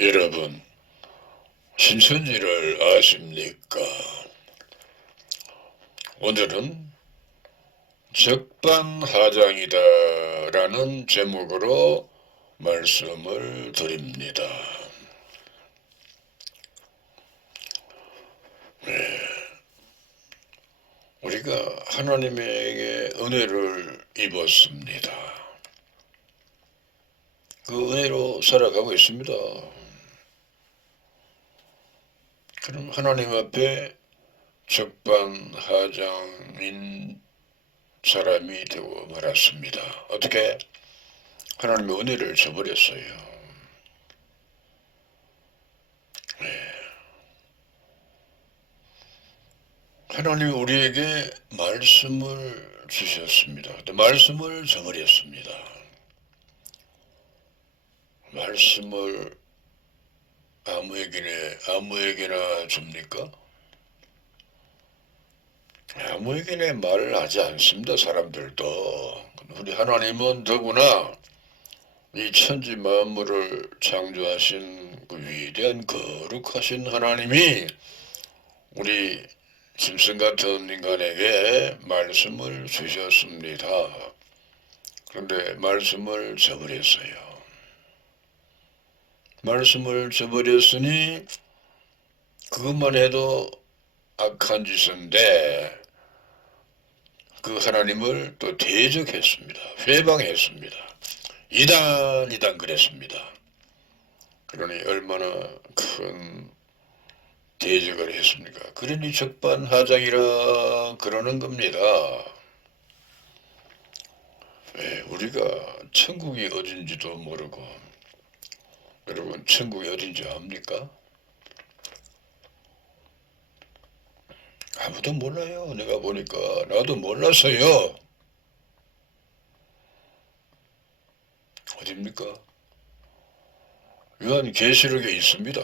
여러분, 신천지를 아십니까? 오늘은 적반하장이다 라는 제목으로 말씀을 드립니다. 우리가 하나님에게 은혜를 입었습니다. 그 은혜로 살아가고 있습니다. 그럼 하나님 앞에 적반하장인 사람이 되고 말았습니다. 어떻게? 하나님의 은혜를 저버렸어요. 하나님이 우리에게 말씀을 주셨습니다. 근데 말씀을 저버렸습니다. 말씀을 아무에게나 줍니까? 아무에게나 말을 하지 않습니다. 사람들도. 우리 하나님은 더구나 이 천지 만물을 창조하신 그 위대한 거룩하신 하나님이 우리 짐승 같은 인간에게 말씀을 주셨습니다. 그런데 말씀을 저버렸어요. 말씀을 저버렸으니 그것만 해도 악한 짓인데 그 하나님을 또 대적했습니다. 회방했습니다. 이단 그랬습니다. 그러니 얼마나 큰 대적을 했습니까? 그러니 적반하장이라 그러는 겁니다. 우리가 천국이 어딘지도 모르고, 여러분 천국이 어딘지 압니까? 아무도 몰라요. 내가 보니까 나도 몰랐어요. 어딥니까? 요한계시록에 있습니다.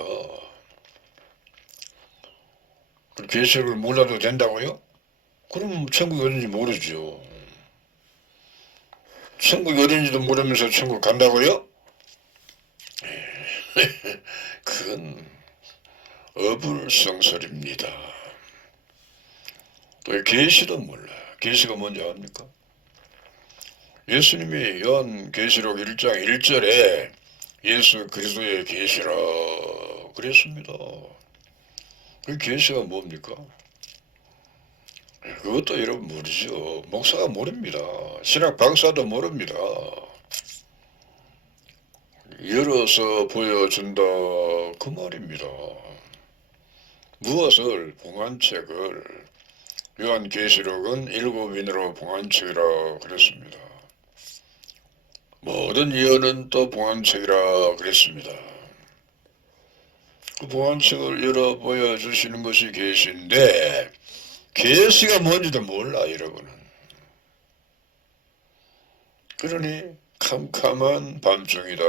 계시록을 몰라도 된다고요? 그럼 천국이 어딘지 모르죠. 천국이 어딘지도 모르면서 천국 간다고요? 그건 어불성설입니다. 또 계시도 몰라. 계시가 뭔지 압니까? 예수님이 요한계시록 1장 1절에 예수 그리스도의 계시라 그랬습니다. 그 계시가 뭡니까? 그것도 여러분 모르죠. 목사가 모릅니다. 신학 박사도 모릅니다. 열어서 보여준다 그 말입니다. 무엇을? 봉안책을. 요한계시록은 7인으로 봉안책이라 그랬습니다. 모든 예언은 또 봉안책이라 그랬습니다. 그 봉안책을 열어 보여주시는 것이 계시인데 계시가 뭔지도 몰라 여러분은. 그러니 캄캄한 밤중이다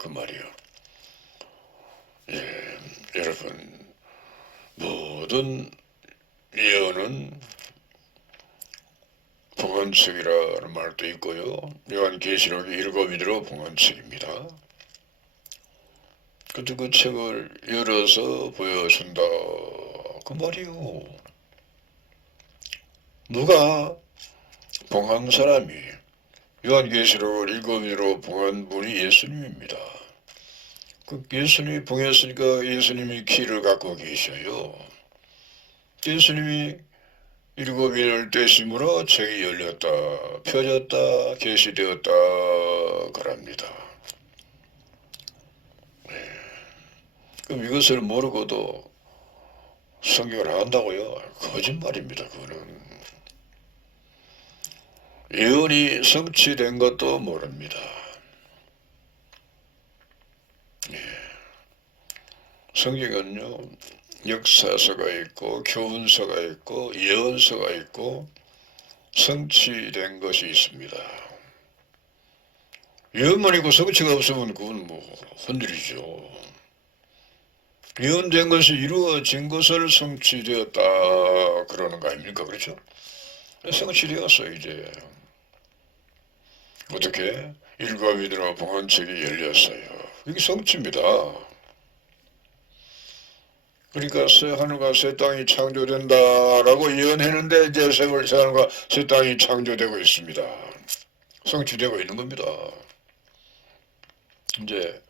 그 말이요. 여러분 모든 예언은 봉안책이라는 말도 있고요. 요한계시록이 7인으로 봉안책입니다. 그때 그 책을 열어서 보여준다 그 말이요. 누가 봉한 사람이 요한계시록을 7인으로 봉한 분이 예수님입니다. 그 예수님이 봉했으니까 예수님이 키를 갖고 계셔요. 예수님이 7인을 떼심으로 책이 열렸다, 펴졌다, 계시되었다 그럽니다. 그럼 이것을 모르고도 성경을 한다고요? 거짓말입니다. 그거는. 예언이 성취된 것도 모릅니다. 성경은요, 역사서가 있고 교훈서가 있고 예언서가 있고 성취된 것이 있습니다. 예언만 있고 성취가 없으면 그건 뭐 혼들이죠. 예언된 것이 이루어진 것을 성취되었다 그러는 거 아닙니까? 그렇죠? 성취되었어요. 이제 어떻게? 7인으로 봉헌책이 열렸어요. 이게 성취입니다. 그러니까 새 하늘과 새 땅이 창조된다라고 예언했는데 이제 새 하늘과 새 땅이 창조되고 있습니다. 성취되고 있는 겁니다. 이제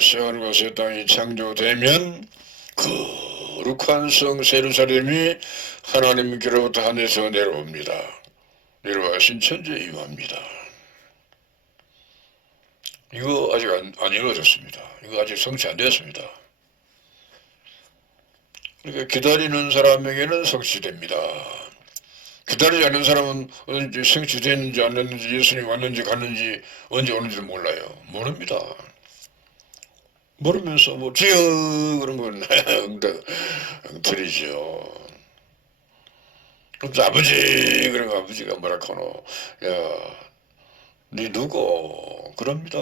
새 하늘과 새 땅이 창조되면 거룩한 성 예루살렘이 하나님께로부터 하늘에서 내려옵니다. 내려와 신천지에 임합니다. 이거 아직 안 이루어졌습니다. 이거 아직 성취 안 되었습니다. 그러니까 기다리는 사람에게는 성취됩니다. 기다리지 않는 사람은 언제 성취됐는지 안 됐는지 예수님 왔는지 갔는지 언제 오는지도 몰라요. 모릅니다. 모르면서 뭐 주여 그런 건 엉터리죠. 그럼 아버지 그런 거 아버지가 뭐라 카노 야 네 누구 그럽니다.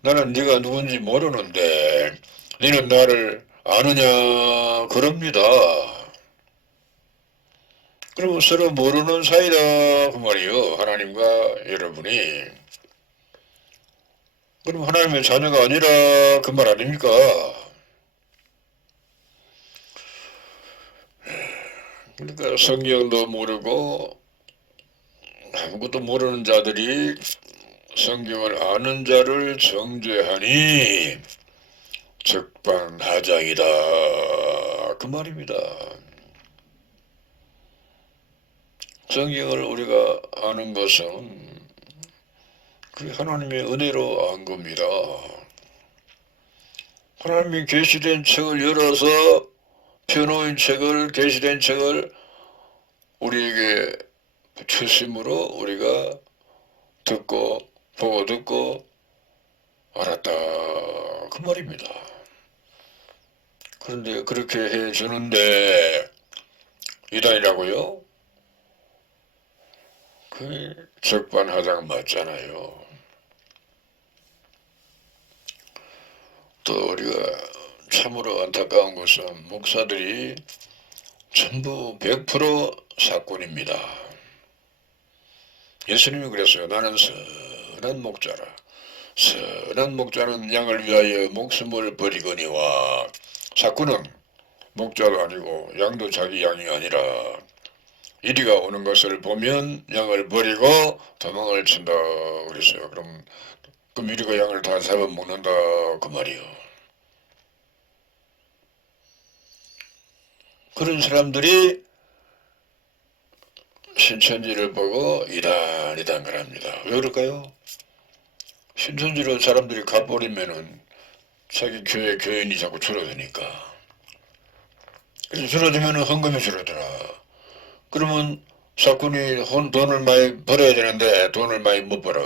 나는 네가 누군지 모르는데 너는 나를 아느냐 그럽니다. 그러면 서로 모르는 사이다 그 말이요. 하나님과 여러분이. 그럼 하나님의 자녀가 아니라 그 말 아닙니까? 그러니까 성경도 모르고 아무것도 모르는 자들이 성경을 아는 자를 정죄하니 적반하장이다 그 말입니다. 성경을 우리가 아는 것은 그 하나님의 은혜로 안 겁니다. 하나님이 계시된 책을 열어서 펴놓은 책을 계시된 책을 우리에게 주심으로 우리가 듣고 보고 듣고 알았다 그 말입니다. 그런데 그렇게 해주는데 이단이라고요? 그 적반하장 맞잖아요. 또 우리가 참으로 안타까운 것은 목사들이 전부 100% 사꾼입니다. 예수님이 그랬어요. 나는 선한 목자라. 선한 목자는 양을 위하여 목숨을 버리거니와 사꾼은 목자도 아니고 양도 자기 양이 아니라 이리가 오는 것을 보면 양을 버리고 도망을 친다 그랬어요. 그럼 이리가 양을 다 잡아먹는다 그 말이요. 그런 사람들이 신천지를 보고 이단 그럽니다. 왜 그럴까요? 신천지로 사람들이 가버리면은 자기 교회 교인이 자꾸 줄어드니까. 그래서 줄어들면은 헌금이 줄어들어. 그러면 사꾼이 돈을 많이 벌어야 되는데 돈을 많이 못 벌어.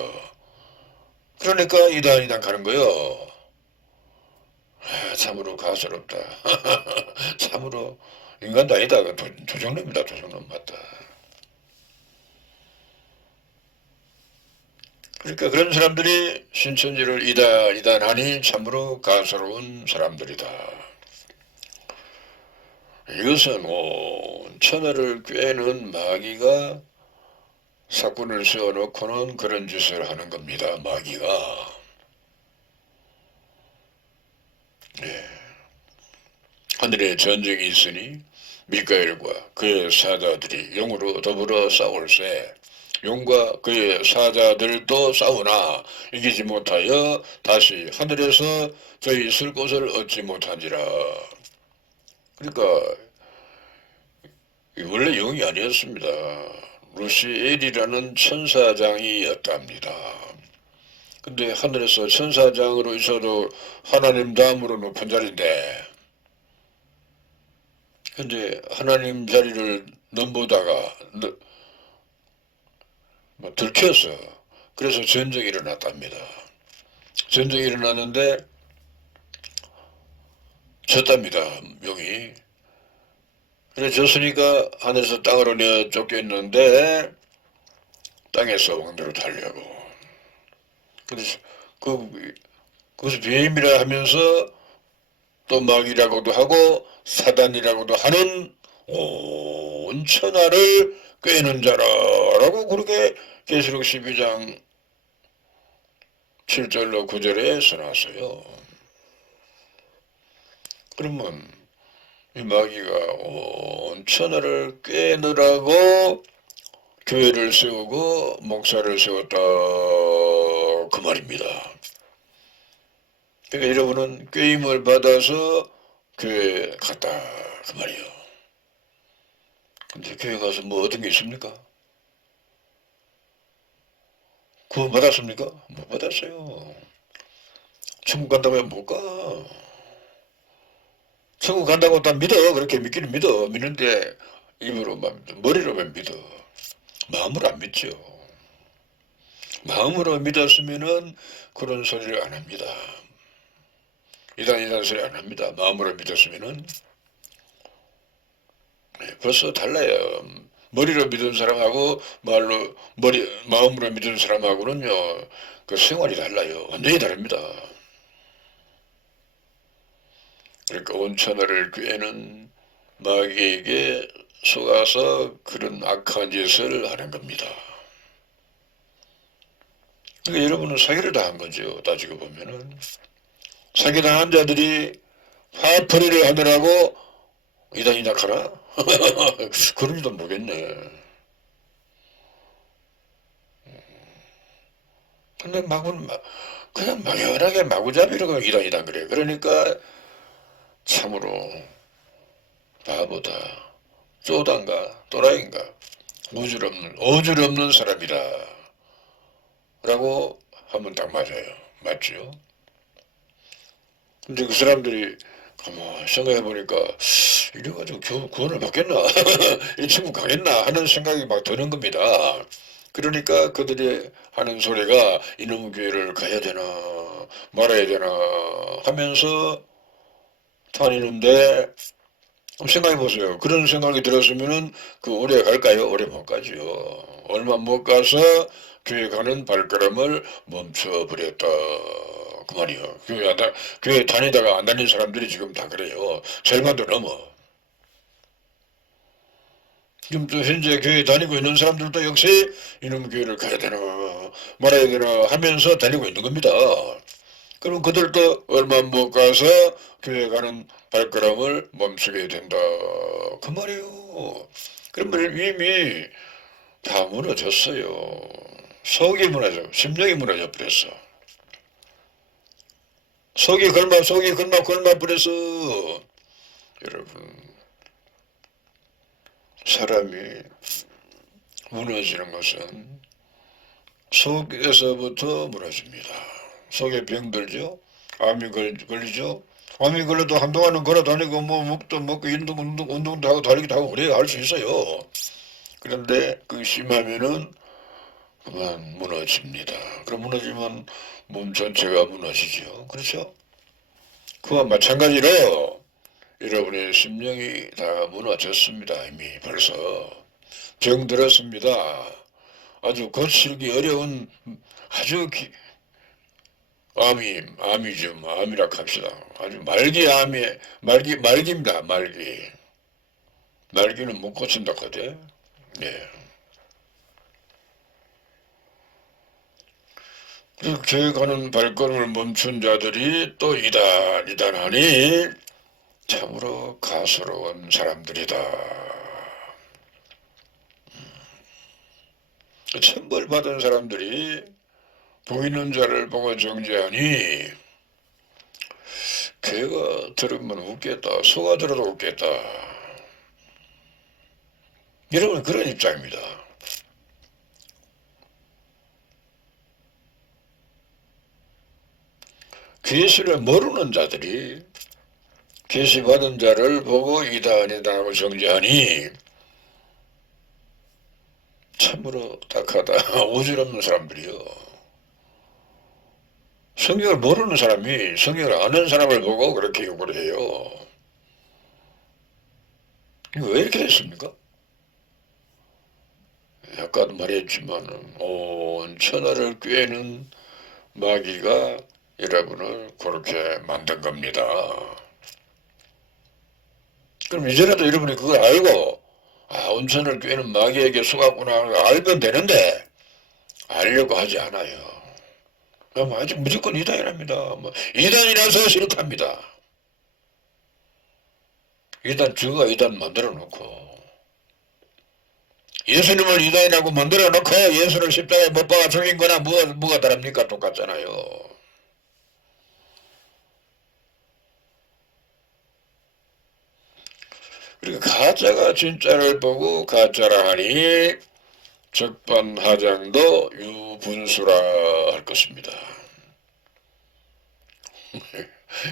그러니까 이단 가는 거요. 참으로 가소롭다. 참으로 인간도 아니다. 조정놈이다. 조정놈 맞다. 그러니까 그런 사람들이 신천지를 이단하니 참으로 가소로운 사람들이다. 이것은 온 천하를 꿰는 마귀가 사꾼을 세워놓고는 그런 짓을 하는 겁니다. 마귀가. 네. 하늘에 전쟁이 있으니 미카엘과 그의 사자들이 용으로 더불어 싸울세. 용과 그의 사자들도 싸우나 이기지 못하여 다시 하늘에서 저희 있을 곳을 얻지 못한지라. 그러니까 원래 용이 아니었습니다. 루시엘이라는 천사장이었답니다. 근데 하늘에서 천사장으로 있어도 하나님 다음으로 높은 자리인데 근데 하나님 자리를 넘보다가 들켰어. 그래서 전쟁이 일어났답니다. 전쟁이 일어났는데 졌답니다. 용이. 그래 졌으니까 하늘에서 땅으로 내어 쫓겨있는데 땅에서 왕대로 달려고. 그래서 그것을 비임이라 하면서 또 마귀라고도 하고 사단이라고도 하는 온 천하를 꿰는 자라라고 그렇게 계시록 12장 7절로 9절에 써놨어요. 그러면 이 마귀가 온 천하를 꿰느라고 교회를 세우고 목사를 세웠다 그 말입니다. 그러니까 여러분은 꾀임을 받아서 교회에 갔다 그 말이에요. 근데 교회 가서 뭐 얻은 게 있습니까? 구원 받았습니까? 못 받았어요. 천국 간다고 하면 못 가. 천국 간다고 다 믿어. 그렇게 믿기는 믿어. 믿는데 입으로만 믿어. 머리로만 믿어. 마음으로 안 믿죠. 마음으로 믿었으면은 그런 소리를 안 합니다. 이단 소리 안 합니다. 마음으로 믿었으면은 벌써 달라요. 머리로 믿은 사람하고 마음으로 믿은 사람하고는요, 그 생활이 달라요. 완전히 다릅니다. 그러니까 온 천하를 꿰는 마귀에게 속아서 그런 악한 짓을 하는 겁니다. 그러니까 여러분은 사기를 당한 거죠. 따지고 보면은. 사기당한 자들이 화풀이를 하느라고 이단이나 가라? 그런지도 모르겠네. 근데 그냥 막연하게 마구잡이라고 이단이다 그래. 그러니까 참으로 바보다, 쪼단가, 또라이인가, 오줄 없는 사람이다 라고 하면 딱 맞아요. 맞죠? 근데 그 사람들이 가만 생각해보니까 이래가지고 구원을 받겠나? 이 친구 가겠나? 하는 생각이 막 드는 겁니다. 그러니까 그들이 하는 소리가 이놈 교회를 가야 되나 말아야 되나 하면서 다니는데 생각해보세요. 그런 생각이 들었으면은 그 오래 갈까요? 오래 못 가지요. 얼마 못 가서 교회 가는 발걸음을 멈춰버렸다. 그 말이요. 교회 다니다가 안 다니는 사람들이 지금 다 그래요. 절반도 넘어. 지금 또 현재 교회 다니고 있는 사람들도 역시 이놈 교회를 가야 되나 말아야 되나 하면서 다니고 있는 겁니다. 그럼 그들도 얼마 못 가서 교회 가는 발걸음을 멈추게 된다. 그 말이에요. 그러면 이미 다 무너졌어요. 속이 무너져, 심령이 무너져 버렸어. 속이 걸마 버렸어. 여러분, 사람이 무너지는 것은 속에서부터 무너집니다. 속에 병들죠. 암이 걸리죠. 암이 걸려도 한동안은 걸어 다니고 뭐 먹도 먹고 운동도 하고 달리기도 하고 그래야 할 수 있어요. 그런데 그 심하면은 그만 무너집니다. 그럼 무너지면 몸 전체가 무너지죠. 그렇죠? 그와 마찬가지로 여러분의 심령이 다 무너졌습니다. 이미 벌써 병들었습니다. 아주 거칠기 어려운 아주 암이죠. 암이라 합시다. 아주 말기입니다. 말기는 못 고친다 하대. 네. 그래서 교회 가는 발걸음을 멈춘 자들이 또 이단하니 참으로 가소로운 사람들이다. 천벌받은 사람들이 보이는 자를 보고 정죄하니 걔가 들으면 웃겠다. 소가 들어도 웃겠다. 여러분 그런 입장입니다. 계시를 모르는 자들이 계시받은 자를 보고 이단이다 하고 정죄하니 참으로 딱하다. 오질없는 사람들이요. 성경을 모르는 사람이 성경을 아는 사람을 보고 그렇게 욕을 해요. 이거 왜 이렇게 됐습니까? 아까도 말했지만 온 천하를 꿰는 마귀가 여러분을 그렇게 만든 겁니다. 그럼 이제라도 여러분이 그걸 알고 온 천하를 꿰는 마귀에게 속았구나 알면 되는데 알려고 하지 않아요. 아직 무조건 이단이랍니다. 뭐 이단이라서 싫답니다. 이단 주가 이단 만들어 놓고 예수님을 이단이라고 만들어 놓고 예수를 십자가에 못 박아 죽인 거나 뭐가 다릅니까? 똑같잖아요. 그리고 가짜가 진짜를 보고 가짜라 하니 적반하장도 유분수라 할 것입니다.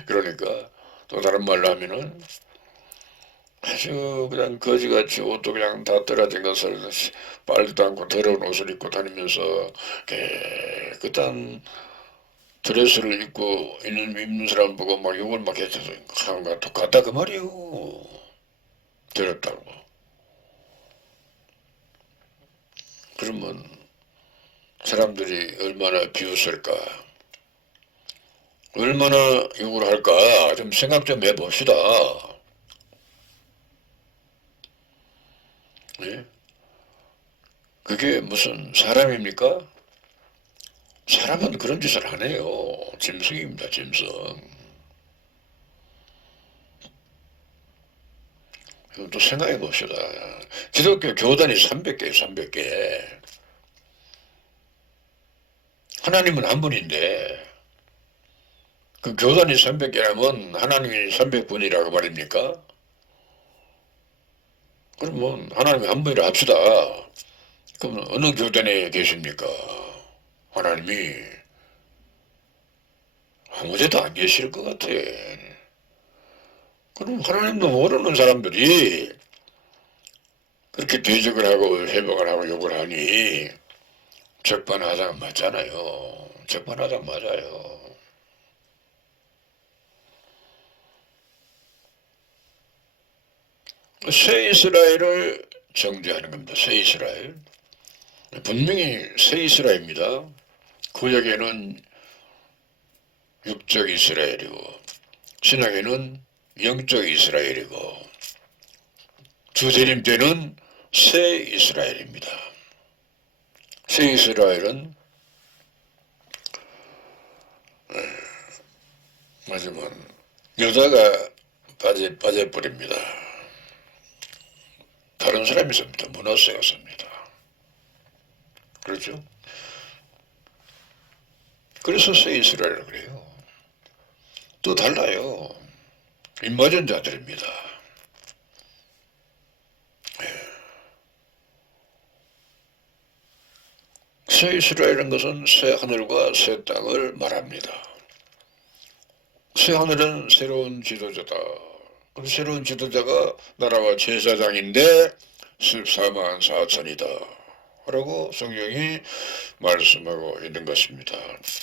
그러니까 또 다른 말로 하면은 아주 그냥 거지같이 옷도 그냥 다 떨어진 것을 빨지도 않고 더러운 옷을 입고 다니면서 깨끗한 드레스를 입는 사람 보고 막 욕을 막 해서 하는 거 똑같다 그 말이에요. 더럽다고. 그러면 사람들이 얼마나 비웃을까? 얼마나 욕을 할까? 좀 생각 좀 해봅시다. 예? 그게 무슨 사람입니까? 사람은 그런 짓을 안 해요. 짐승입니다, 짐승. 또 생각해 봅시다. 기독교 교단이 300개, 300개. 하나님은 한 분인데, 그 교단이 300개라면 하나님이 300분이라고 말입니까? 그러면 하나님이 한 분이라 합시다. 그럼 어느 교단에 계십니까? 하나님이 아무데도 안 계실 것 같아. 그럼 하나님도 모르는 사람들이 그렇게 대적을 하고 회복을 하고 욕을 하니 적반하장 맞잖아요. 적반하장 맞아요. 새 이스라엘을 정죄하는 겁니다. 새 이스라엘. 분명히 새 이스라엘입니다. 구약에는 육적 이스라엘이고 신약에는 영적 이스라엘이고 주재림 때는 새 이스라엘입니다. 새 이스라엘은 마지막 여자가 빠져버립니다. 다른 사람이 씁니다. 문하세가 씁니다. 그렇죠? 그래서 새 이스라엘을 그래요. 또 달라요. 입맞은 자들입니다. 새 이스라엘은 것은 새 하늘과 새 땅을 말합니다. 새 하늘은 새로운 지도자다. 그 새로운 지도자가 나라와 제사장인데 14만 4천이다. 라고 성경이 말씀하고 있는 것입니다.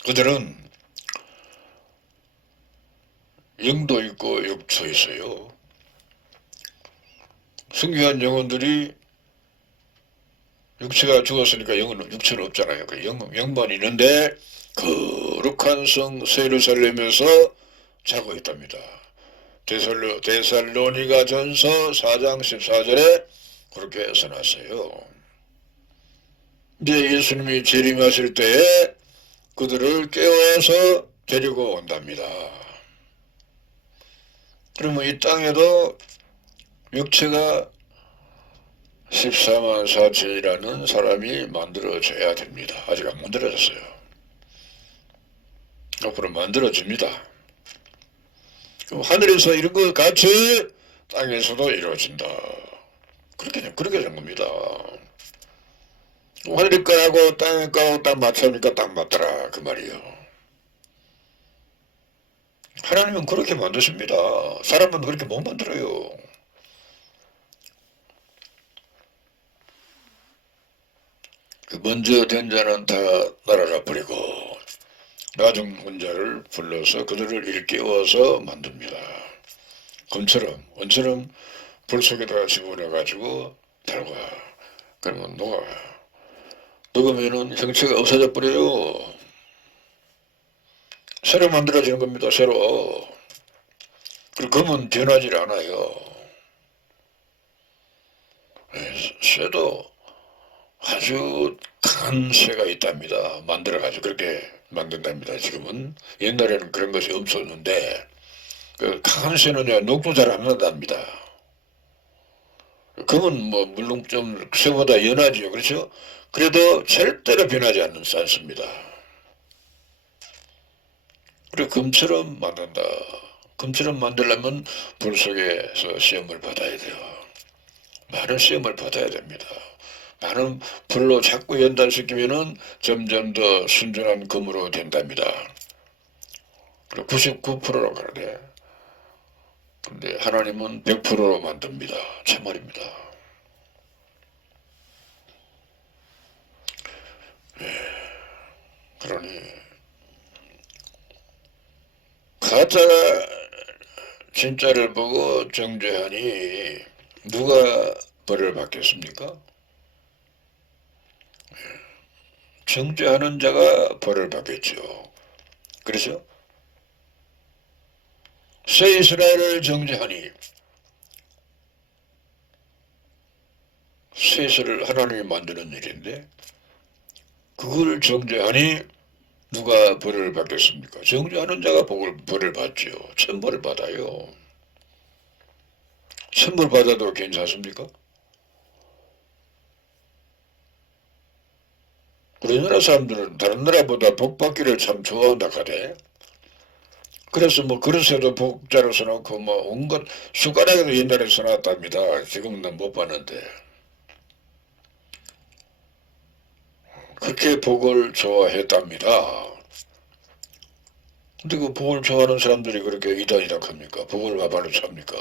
그들은 영도 있고 육도 있어요. 승귀한 영혼들이 육체가 죽었으니까 육체는 없잖아요. 그 영만 있는데 거룩한 성 예루살렘에서 자고 있답니다. 데살로니가 전서 4장 14절에 그렇게 써놨어요. 이제 예수님이 재림하실 때에 그들을 깨워서 데리고 온답니다. 그러면 이 땅에도 육체가 14만 4천이라는 사람이 만들어져야 됩니다. 아직 안 만들어졌어요. 앞으로 만들어집니다. 그럼 하늘에서 이런 것 같이 땅에서도 이루어진다. 그렇게 된 겁니다. 하늘이 거하고 땅에 거하고 딱 맞추니까 딱 맞더라. 그 말이에요. 하나님은 그렇게 만드십니다. 사람은 그렇게 못 만들어요. 먼저 된 자는 다 날아가 버리고 나중 온 자를 불러서 그들을 일깨워서 만듭니다. 원처럼 불 속에다가 집어넣어가지고 달궈. 그러면 녹으면은 형체가 없어져 버려요. 새로 만들어지는 겁니다. 새로. 그리고 금은 변하지 않아요. 쇠도 아주 강한 쇠가 있답니다. 만들어가지고 그렇게 만든답니다. 지금은. 옛날에는 그런 것이 없었는데 그 강한 쇠는 녹도 잘 안 난답니다. 금은 뭐 물론 좀 쇠보다 연하죠. 그렇죠? 그래도 절대로 변하지 않습니다. 그리고 금처럼 만든다. 금처럼 만들려면 불 속에서 시험을 받아야 돼요. 많은 시험을 받아야 됩니다. 많은 불로 자꾸 연단시키면은 점점 더 순전한 금으로 된답니다. 그리고 99%로 가는데, 근데 하나님은 100%로 만듭니다. 참말입니다. 그러니 가짜가 진짜를 보고 정죄하니 누가 벌을 받겠습니까? 정죄하는 자가 벌을 받겠죠. 그렇죠? 새 이스라엘을 정죄하니 새 이스라엘을 하나님이 만드는 일인데 그걸 정죄하니 누가 벌을 받겠습니까? 정죄하는 자가 벌을 받죠. 천벌을 받아요. 천벌 받아도 괜찮습니까? 우리나라 사람들은 다른 나라보다 복 받기를 참 좋아한다 하대. 그래서 뭐 그릇에도 복자를 써놓고 뭐 온갖 숟가락에도 옛날에 써놨답니다. 지금은 못 봤는데. 그렇게 복을 좋아했답니다. 근데 그 복을 좋아하는 사람들이 그렇게 이단이다 합니까? 복을 말로 찹니까?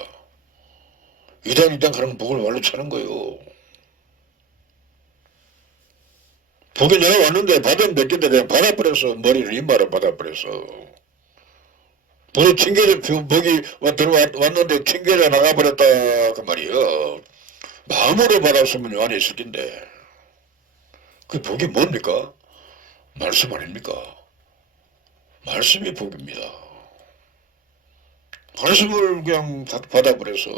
이단 하는 복을 말로 차는 거예요. 복이 내가 왔는데 받으면 몇 개인데 그냥 받아버렸어. 머리를 이마를 받아버렸어. 복이 튕겨져, 복이 왔는데 튕겨져 나가버렸다 그 말이에요. 마음으로 받았으면 안에 있을 텐데. 그 복이 뭡니까? 말씀 아닙니까? 말씀이 복입니다. 말씀을 그냥 받아버려서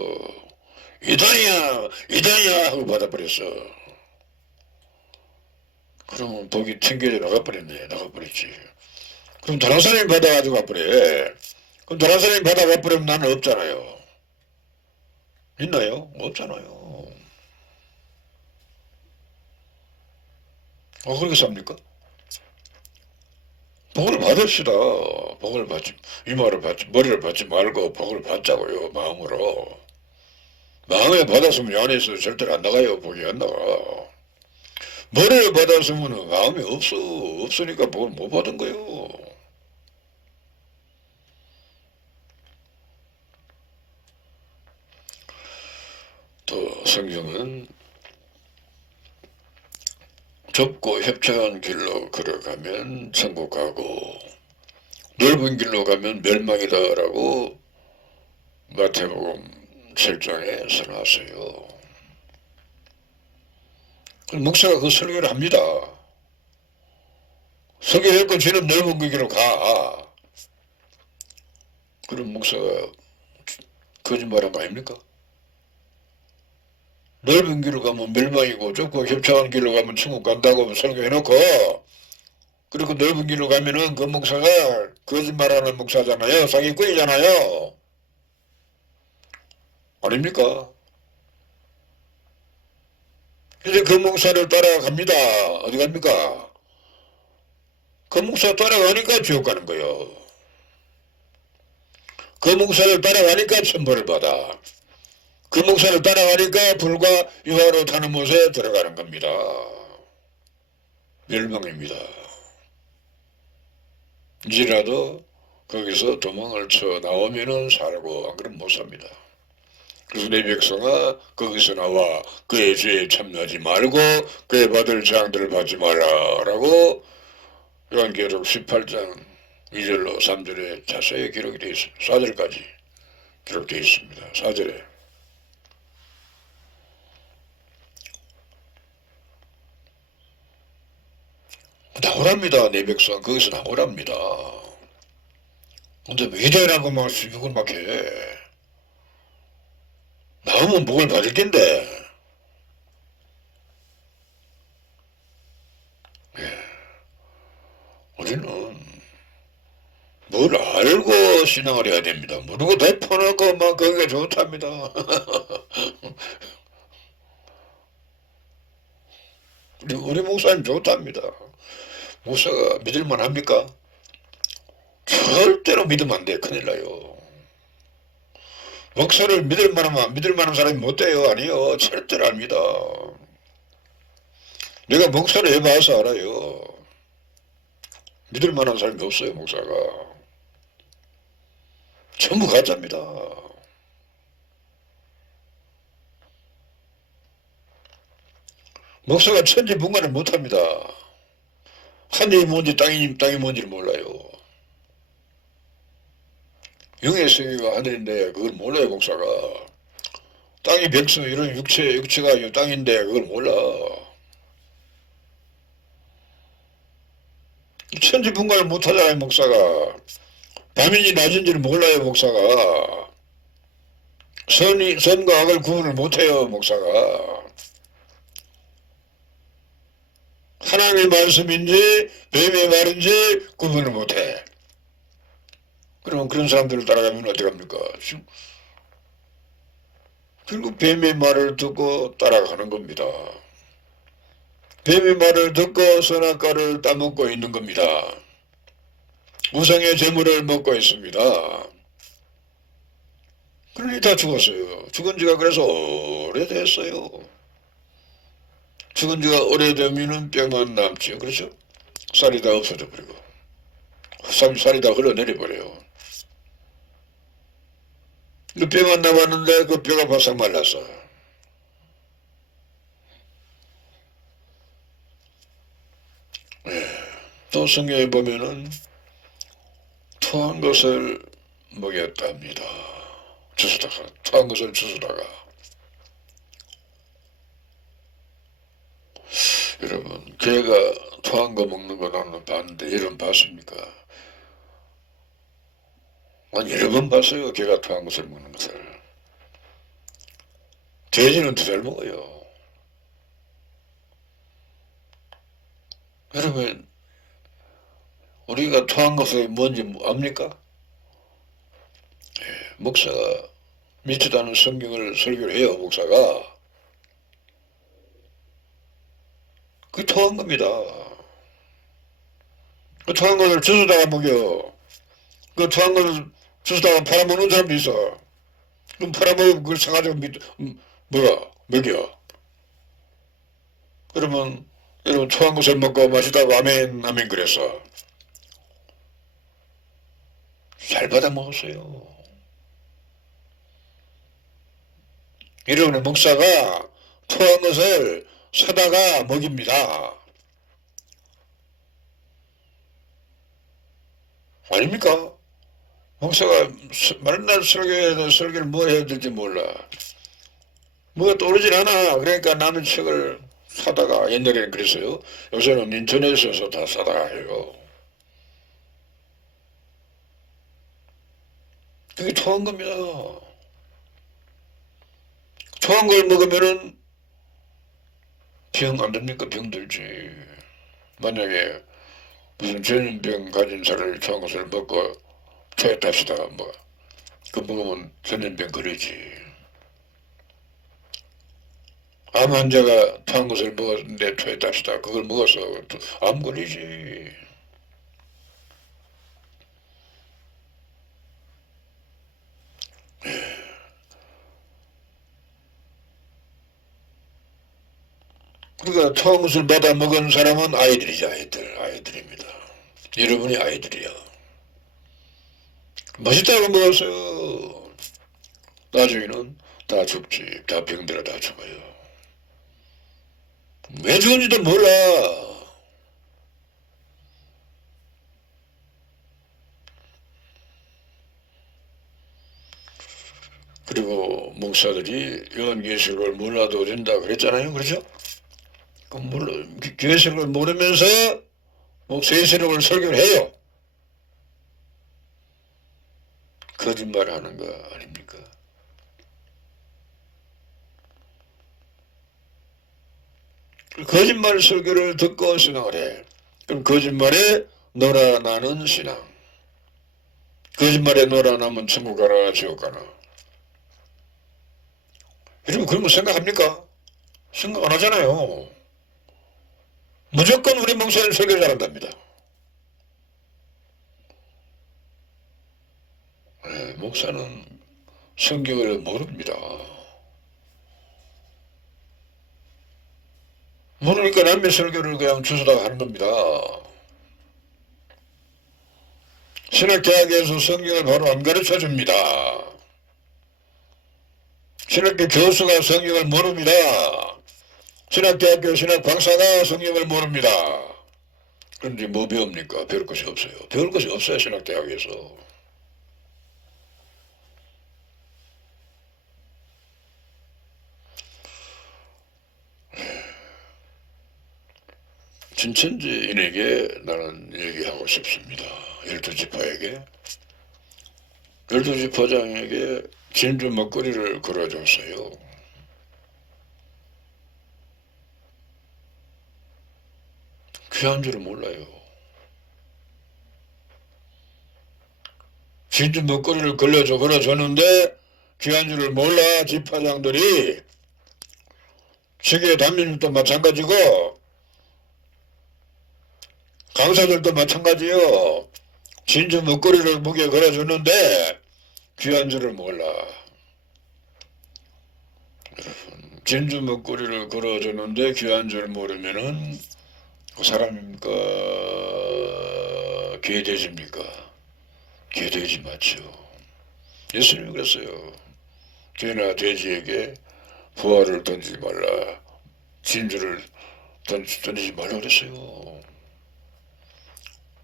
이단이야 하고 받아버렸어. 그러면 복이 튕겨져 나가버렸지. 그럼 다른 사람이 받아가지고 가버려. 그럼 다른 사람이 받아가버리면 나는 없잖아요. 있나요? 없잖아요. 그렇게 삽니까? 복을 받읍시다. 복을 받지, 이마를 받지, 머리를 받지 말고 복을 받자고요. 마음으로. 마음에 받았으면 안에서 절대로 안 나가요. 복이 안 나가. 머리를 받았으면 마음이 없으니까 복을 못 받은 거예요. 또 성경은 좁고 협착한 길로 걸어가면 천국 가고 넓은 길로 가면 멸망이다라고 마태복음 7장에 선언하세요. 목사가 그 설교를 합니다. 설교했고 쟤는 넓은 그 길로 가. 그럼 목사가 거짓말한 거 아닙니까? 넓은 길로 가면 멸망이고 좁고 협착한 길로 가면 천국 간다고 설교해놓고 그리고 넓은 길로 가면은 그 목사가 거짓말하는 목사잖아요. 사기꾼이잖아요. 아닙니까? 이제 그 목사를 따라갑니다. 어디 갑니까? 그 목사 따라가니까 지옥 가는 거예요. 그 목사를 따라가니까 천벌을 받아. 그 목사를 따라가니까 불과 유화로 타는 못에 들어가는 겁니다. 멸망입니다. 이제라도 거기서 도망을 쳐 나오면은 살고 안 그러면 못 삽니다. 그래서 내 백성아 거기서 나와 그의 죄에 참여하지 말고 그의 받을 재앙들을 받지 말라라고 요한계시록 18장 2절로 3절에 자세히 기록이 되어 있습니다. 4절까지 기록되어 있습니다. 4절에 나오랍니다. 내 백성 거기서 나오랍니다. 근데 왜 저라고 막 수격을 막 해. 나오면 복을 받을 텐데 그걸 알고 신앙을 해야 됩니다. 모르고 대포놓고 막 그게 좋답니다. 우리 목사님 좋답니다. 목사가 믿을만 합니까? 절대로 믿으면 안 돼. 큰일 나요. 목사를 믿을만한 사람이 못 돼요. 아니요. 절대로 압니다. 내가 목사를 해봐서 알아요. 믿을만한 사람이 없어요. 목사가. 전부 가짜입니다. 목사가 천지분간을 못합니다. 하늘이 뭔지 땅이 뭔지를 몰라요. 영의 세계가 하늘인데 그걸 몰라요. 목사가. 땅이 백성 이런 육체가 땅인데 그걸 몰라. 천지분간을 못하잖아요. 목사가. 밤인지 낮인지를 몰라요. 목사가. 선과 악을 구분을 못해요. 목사가. 하나님의 말씀인지 뱀의 말인지 구분을 못해. 그러면 그런 사람들을 따라가면 어떡합니까? 결국 뱀의 말을 듣고 따라가는 겁니다. 뱀의 말을 듣고 선악과를 따먹고 있는 겁니다. 우상의 재물을 먹고 있습니다. 그러니 다 죽었어요. 죽은 지가 그래서 오래됐어요. 죽은 지가 오래되면 뼈만 남지요. 그렇죠? 쌀이 다 없어져 버리고 쌀이 다 흘러내려버려요. 그 뼈만 남았는데 그 뼈가 바싹 말랐어. 또 성경에 보면은 토한 것을 먹였답니다. 주스다가 토한 것을 주스다가. 여러분 개가 토한 거 먹는 거 나는 봤는데 여러분 봤습니까? 아니 여러 번 봤어요. 개가 토한 것을 먹는 것을. 돼지는 더 잘 먹어요. 여러분 우리가 토한 것이 뭔지 압니까? 목사가 믿지도 않은 성경을 설교를 해요. 목사가. 그 토한 겁니다. 그 토한 것을 주스다가 먹여. 그 토한 것을 주스다가 팔아먹는 사람도 있어. 그럼 팔아먹으면 그걸 사가지고 먹여. 그러면 여러분 토한 것을 먹고 마시다고 아멘 아멘 그랬어. 잘 받아 먹었어요. 여러분의 목사가 토한 것을 사다가 먹입니다. 아닙니까? 목사가 맨날 설교를 뭐 해야 될지 몰라. 뭐가 떠오르질 않아. 그러니까 남의 책을 사다가, 옛날에는 그랬어요. 요새는 인터넷에서 다 사다가 해요. 그게 토한 겁니다. 토한 걸 먹으면은 병 안 됩니까? 병 들지. 만약에 무슨 전염병 가진 사람이 토한 것을 먹고 토했답시다. 그 먹으면 전염병 걸리지. 암 환자가 토한 것을 먹었는데 토했답시다. 그걸 먹어서 암 걸리지. 그러니까 토한 것을 받아 먹은 사람은 아이들이죠. 아이들입니다. 여러분이 아이들이야. 맛있다고 먹었어요. 나중에는 다 죽지. 다 병들어 다 죽어요. 왜 죽은지도 몰라. 그리고 목사들이 요한계시록을 몰라도 된다 그랬잖아요. 그렇죠? 계시록을 모르면서 세시록을 설교를 해요. 거짓말하는 거 아닙니까? 거짓말 설교를 듣고 신앙을 해. 그럼 거짓말에 놀아나는 신앙. 거짓말에 놀아나면 천국 가나 지옥 가나. 여러분 그런 거 생각합니까? 생각 안 하잖아요. 무조건 우리 목사님 설교 잘한답니다. 네, 목사는 성경을 모릅니다. 모르니까 남의 설교를 그냥 주워다가 하는 겁니다. 신학대학에서 성경을 바로 안 가르쳐 줍니다. 신학교 교수가 성경을 모릅니다. 신학대학교 신학박사가 성경을 모릅니다. 그런데 뭐 배웁니까? 배울 것이 없어요. 배울 것이 없어요. 신학대학에서. 진천지인에게 나는 얘기하고 싶습니다. 12지파에게. 12지파장에게 진주 먹거리를 걸어줬어요. 귀한 줄을 몰라요. 진주 먹거리를 걸어줬는데 귀한 줄을 몰라. 지파장들이 세계 담임들도 마찬가지고 강사들도 마찬가지요. 진주 먹거리를 목에 걸어줬는데 귀한 줄을 몰라. 여러분, 진주 먹거리를 걸어줬는데 귀한 줄 모르면은 그 사람입니까? 개돼지입니까? 개돼지 맞죠. 예수님이 그랬어요. 개나 돼지에게 부활을 던지지 말라. 진주를 던지지 말라 그랬어요.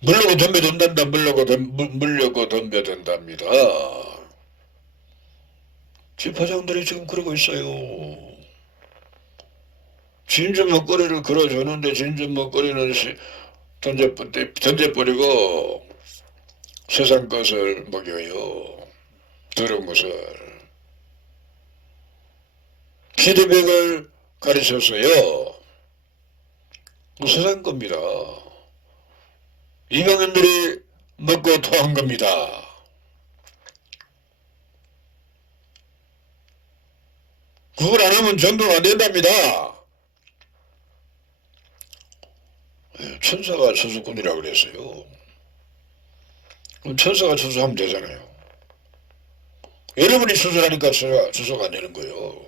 물려고 덤벼든단다. 물려고 덤벼든답니다. 지파장들이 지금 그러고 있어요. 진주 먹거리를 걸어주는데 진주 먹거리는 던져버리고 세상 것을 먹여요. 더러운 것을. 피드백을 가르쳤어요. 세상 겁니다. 이방인들이 먹고 토한 겁니다. 그걸 안 하면 전도가 안 된답니다. 천사가 수수꾼이라고 그랬어요. 그럼 천사가 수수하면 되잖아요. 여러분이 수술하니까 수수가 안 되는 거예요.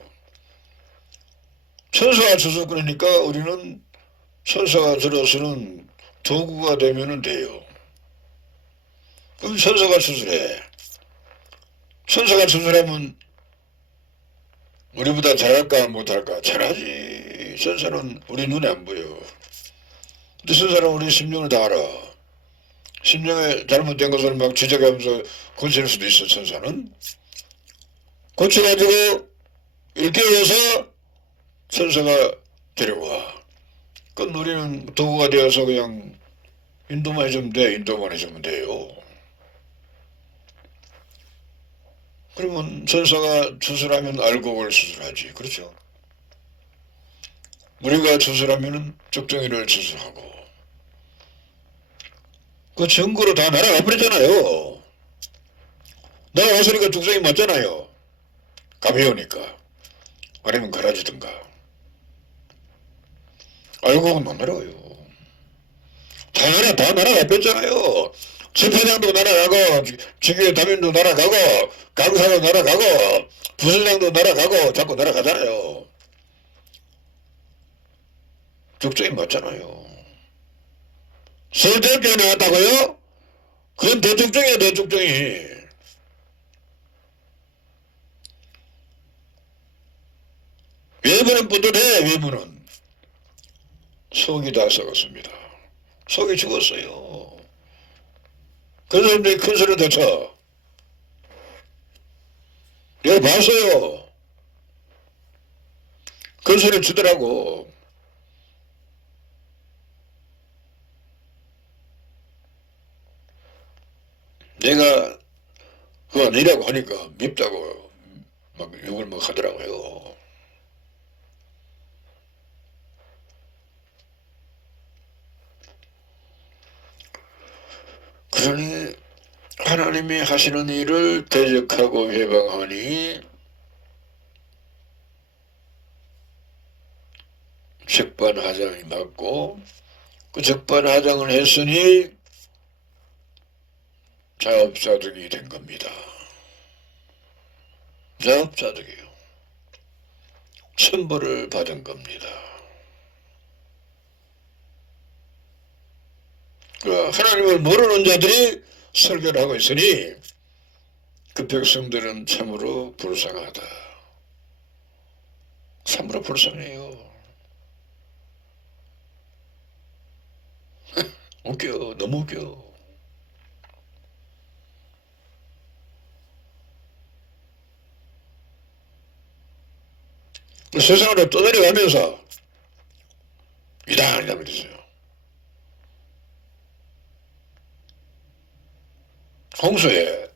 천사가 수수꾼이니까 우리는 천사가 들어서는 도구가 되면 돼요. 그럼 천사가 수술해. 천사가 수술하면 우리보다 잘할까 못할까? 잘하지. 천사는 우리 눈에 안 보여. 근데 천사는 우리 심령을 다 알아. 심령에 잘못된 것을 막 지적하면서 고칠 수도 있어. 천사는. 고쳐가지고 일깨워서 천사가 데려와. 그럼 우리는 도구가 되어서 그냥 인도만 해주면 돼. 인도만 해주면 돼요. 그러면 천사가 수술하면 알곡을 수술하지. 그렇죠? 우리가 수술하면 쪽정이를 수술하고. 그 증거로 다 날아가 버렸잖아요. 날아갔으니까 쪽정이 맞잖아요. 가벼우니까. 아니면 갈아지든가. 알곡은 못 날아가요. 다 날아가 뺐잖아요. 집회장도 날아가고, 지교회 담임도 날아가고, 강사도 날아가고, 부서장도 날아가고, 자꾸 날아가잖아요. 적정이 맞잖아요. 서대학교에 나왔다고요? 그건 대적정이에요, 대적정이. 외부는 뿌듯해, 외부는. 속이 다 썩었습니다. 속이 죽었어요. 그 사람들이 큰 소리 대쳐. 내가 봤어요. 큰 소리 치더라고. 내가 그거 아니라고 하니까 밉다고 막 욕을 막 하더라고요. 그러니 하나님이 하시는 일을 대적하고 회방하니 적반하장이 맞고, 그 적반하장을 했으니 자업자득이 된 겁니다. 자업자득이요. 천벌을 받은 겁니다. 하나님을 모르는 자들이 설교를 하고 있으니 그 백성들은 참으로 불쌍하다. 참으로 불쌍해요. 웃겨. 너무 웃겨. 세상으로 떠내려가면서 이단이라고 그랬어요. 홍수에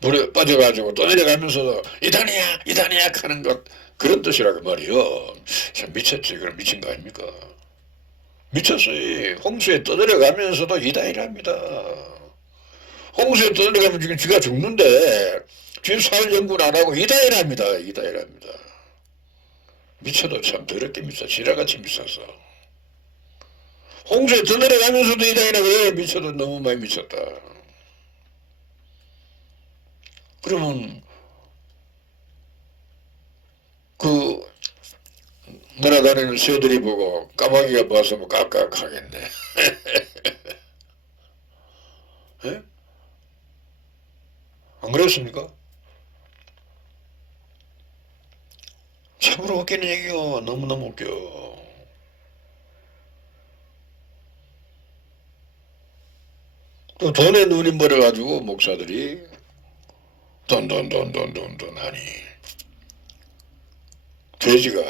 물에 빠져가지고 떠내려가면서도 이단이야 이단이야 하는 것, 그런 뜻이라고 말이요. 참 미쳤지. 그럼 미친 거 아닙니까? 미쳤어요. 홍수에 떠내려가면서도 이단이랍니다. 홍수에 떠내려가면 지금 쥐가 죽는데 쥐 사흘 연구를 안 하고 이단이랍니다. 이단이랍니다. 미쳐도 참 더럽게 미쳐. 지라같이 미쳤어. 홍수에 떠내려가면서도 이단이라 그래. 미쳐도 너무 많이 미쳤다. 그러면 그 날아다니는 새들이 보고 까마귀가 봐서 뭐 깍깍하겠네. 예? 안 그렇습니까? 참으로 웃기는 얘기요. 너무너무 웃겨. 또 돈에 눈이 멀어가지고 목사들이 돈 하니 돼지가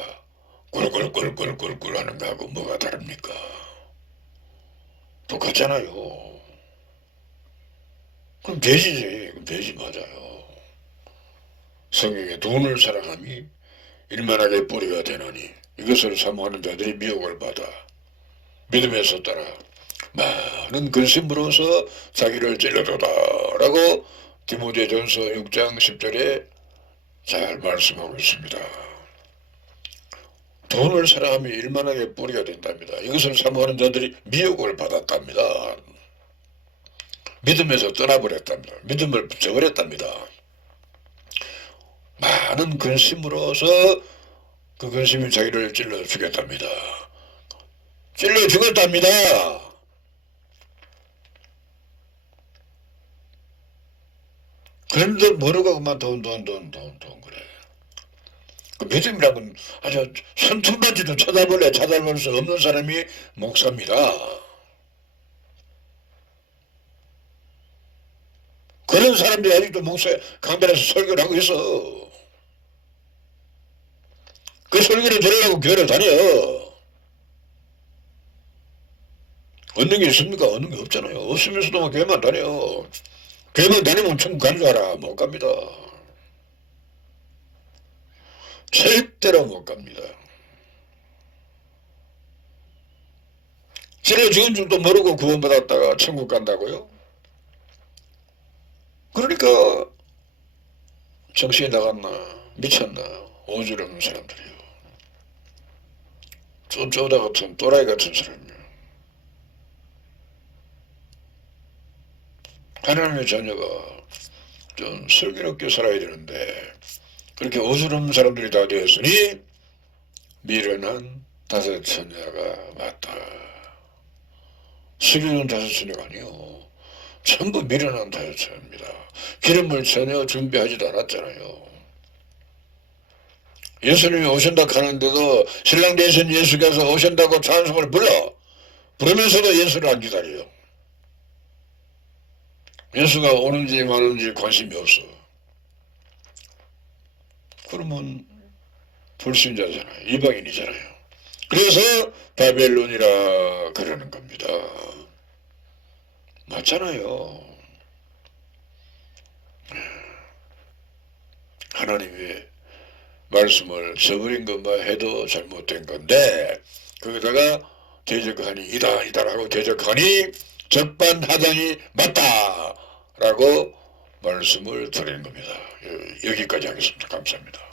꿀꿀꿀꿀꿀꿀 하는 거하고 뭐가 다릅니까? 똑같잖아요. 그럼 돼지지. 그럼 돼지 맞아요. 성경에 돈을 사랑함이 일만하게 뿌리가 되노니 이것을 사모하는 자들이 미혹을 받아 믿음에서 따라 많은 근심으로서 자기를 찔러도다 라고 디모데전서 6장 10절에 잘 말씀하고 있습니다. 돈을 사랑하며 일만하게 뿌리가 된답니다. 이것을 사모하는 자들이 미혹을 받았답니다. 믿음에서 떠나버렸답니다. 믿음을 저버렸답니다. 많은 근심으로서 그 근심이 자기를 찔러 죽였답니다. 찔러 죽였답니다. 그런데 모르고 그만 돈 그래. 그 믿음이라고는 아주 손톱만지도 찾아볼 수 없는 사람이 목사입니다. 그런 사람들이 아직도 목사 강단에서 설교를 하고 있어. 그 설교를 들으려고 교회를 다녀. 얻는 게 있습니까? 얻는 게 없잖아요. 없으면서도 교회만 다녀. 교회만 다니면 천국 가는 줄 알아. 못 갑니다. 절대로 못 갑니다. 찔러 죽은 줄도 모르고 구원받았다가 천국 간다고요? 그러니까 정신이 나갔나 미쳤나 오줄 없는 사람들이요. 쫀쪼다 같은 또라이 같은 사람이요. 하나님의 자녀가 좀 슬기롭게 살아야 되는데 그렇게 오주름 사람들이 다 되었으니 미련한 다섯 처녀가 맞다. 슬기로운 다섯 처녀가 아니요. 전부 미련한 다섯 처녀입니다. 기름을 전혀 준비하지도 않았잖아요. 예수님이 오신다 하는데도 신랑 되신 예수께서 오신다고 찬송을 부르면서도 예수를 안 기다려요. 예수가 오는지 마는지 관심이 없어. 그러면 불신자잖아요. 이방인이잖아요. 그래서 바벨론이라 그러는 겁니다. 맞잖아요. 하나님의 말씀을 저버린 것만 해도 잘못된 건데 거기다가 대적하니 이다라고 대적하니 적반하장이 맞다 라고 말씀을 드리는 겁니다. 여기까지 하겠습니다. 감사합니다.